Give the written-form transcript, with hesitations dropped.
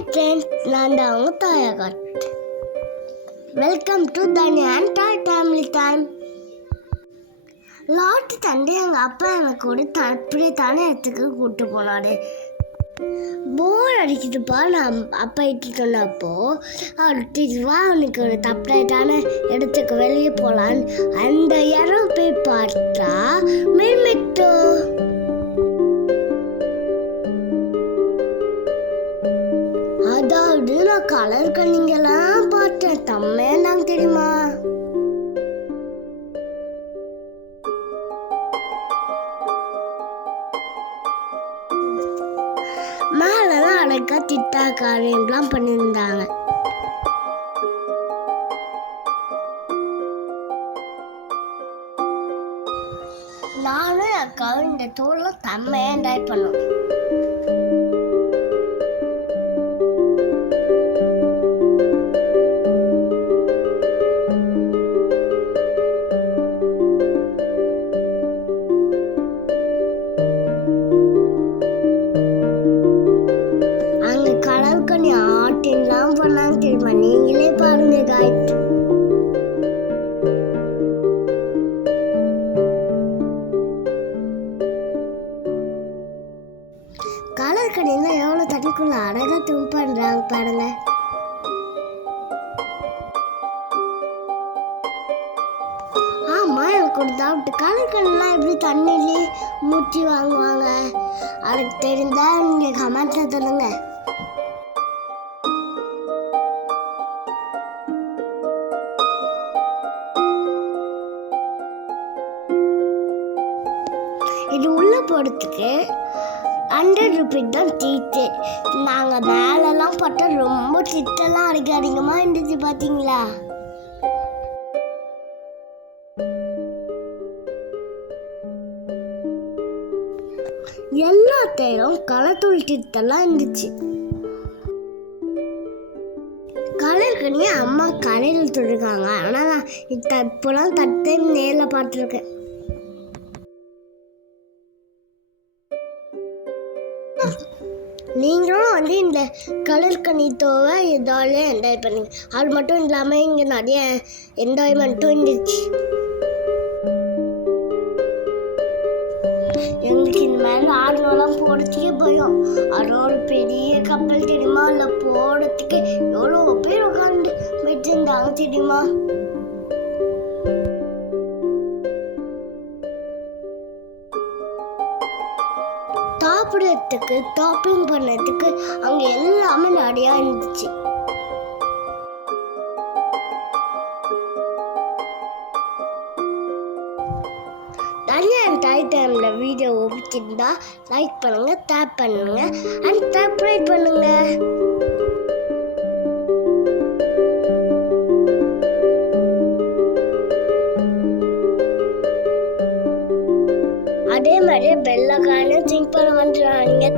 Hi friends, நான் தான் அவங்க தாயாகார். வெல்கம் டு தனி அண்ட் டாய் ஃபேமிலி டைம். லாட்டு தண்டே எங்கள் அப்பா எனக்கு ஒரு அப்படியே தானே இடத்துக்கு கூப்பிட்டு போனாரு. போர் அடிக்குதுப்பா. நான் அப்பா இட்டு சொன்னப்போ அவர் வா அவனுக்கு ஒரு தப்பான இடத்துக்கு வெளியே போகலான்னு அந்த இடம் போய் பார்த்தா மிர்மிட்டோ. அதாவது நான் கலர் கண்ணிங்கெல்லாம் பார்த்தேன். செம்மையா இருந்தாங்க தெரியுமா? மேலெல்லாம் அடக்கா திட்டா காரியம்லாம் பண்ணியிருந்தாங்க. நானும் அக்காவும் இந்த டூர்லாம் செம்மையா என்ஜாய் பண்ணோம். ஆட்டின்லாம் பண்ணாங்க தெரியுமா? நீங்களே பாருங்க காய்ஸ். கலர் கடையில எவ்வளவு தண்ணிக்குள்ள அழகா தூம் பண்றாங்க பாருங்க. ஆமா, எனக்கு ஒரு டவுட். கலர் கடைலாம் எப்படி தண்ணிலே மூச்சு வாங்குவாங்க? அதுக்கு தெரிந்தா நீங்க கமெண்ட்ல சொல்லுங்க. இது உள்ள போகிறதுக்கு 100 ரூபீஸ் தான் சீட்டு. நாங்கள் மேலெல்லாம் பார்த்தா ரொம்ப சிட்டெல்லாம் அதிகமாக இருந்துச்சு பார்த்தீங்களா? எல்லாத்தையும் கலத்தூள் சிட்டெல்லாம் இருந்துச்சு. கலர் கண்ணி அம்மா கடையில் தொடுக்காங்க. ஆனால் நான் இப்போலாம் தட்டை நேரில் பார்த்துருக்கேன். நீங்களும் இந்த கலர் கணித்தோவை இதாலே என்ஜாய் பண்ணுங்க. அது மட்டும் இல்லாமல் இங்கே நிறைய என்ஜாய்மெண்ட்டும் இருந்துச்சு. எங்களுக்கு இந்த மாதிரி ஆடலாம் போகிறதுக்கே பயம். அது ஒரு பெரிய கப்பல் தெரியுமா? அதில் போகிறதுக்கு எவ்வளோ பேர் உட்காந்து வச்சுருந்தாங்க தெரியுமா? சாப்பிடுறதுக்கு டாப்பிங் பண்ணதுக்கு அங்கே எல்லாமே நிறையா இருந்துச்சு. தனியா டாய் டைம்ல வீடியோ பிடிச்சிருந்தா லைக் பண்ணுங்க, டேப் பண்ணுங்க அண்ட் சப்ஸ்கிரைப் பண்ணுங்க. அதே மாதிரி பெல்ல காண திங்க் பண்ண வந்துடுறாங்க.